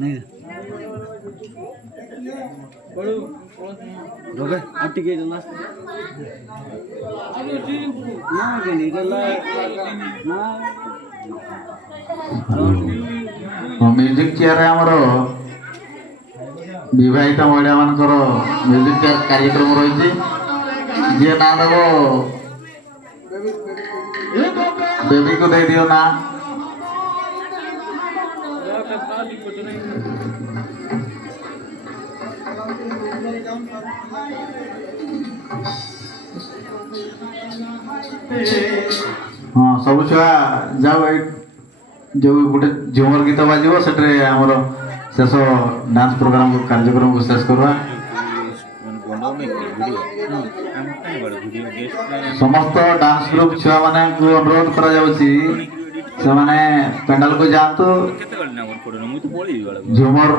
नहीं रोगे आटी के लास्ट ना के नहीं ना म्यूजिक चेयर आमर विवाहित महिला मानकर म्यूजिक चेयर कार्यक्रम रही जी ना देव बेबी को दे दियो ना हाँ सब छुआ जाओ जो गोटे झुमर गीत बाजो से आमर शेष डांस प्रोग्राम को कार्यक्रम को शेष करवा समस्त डांस ग्रुप छुआ माने अनुरोध करा जाउची से माने पेंडल को जातु झुमर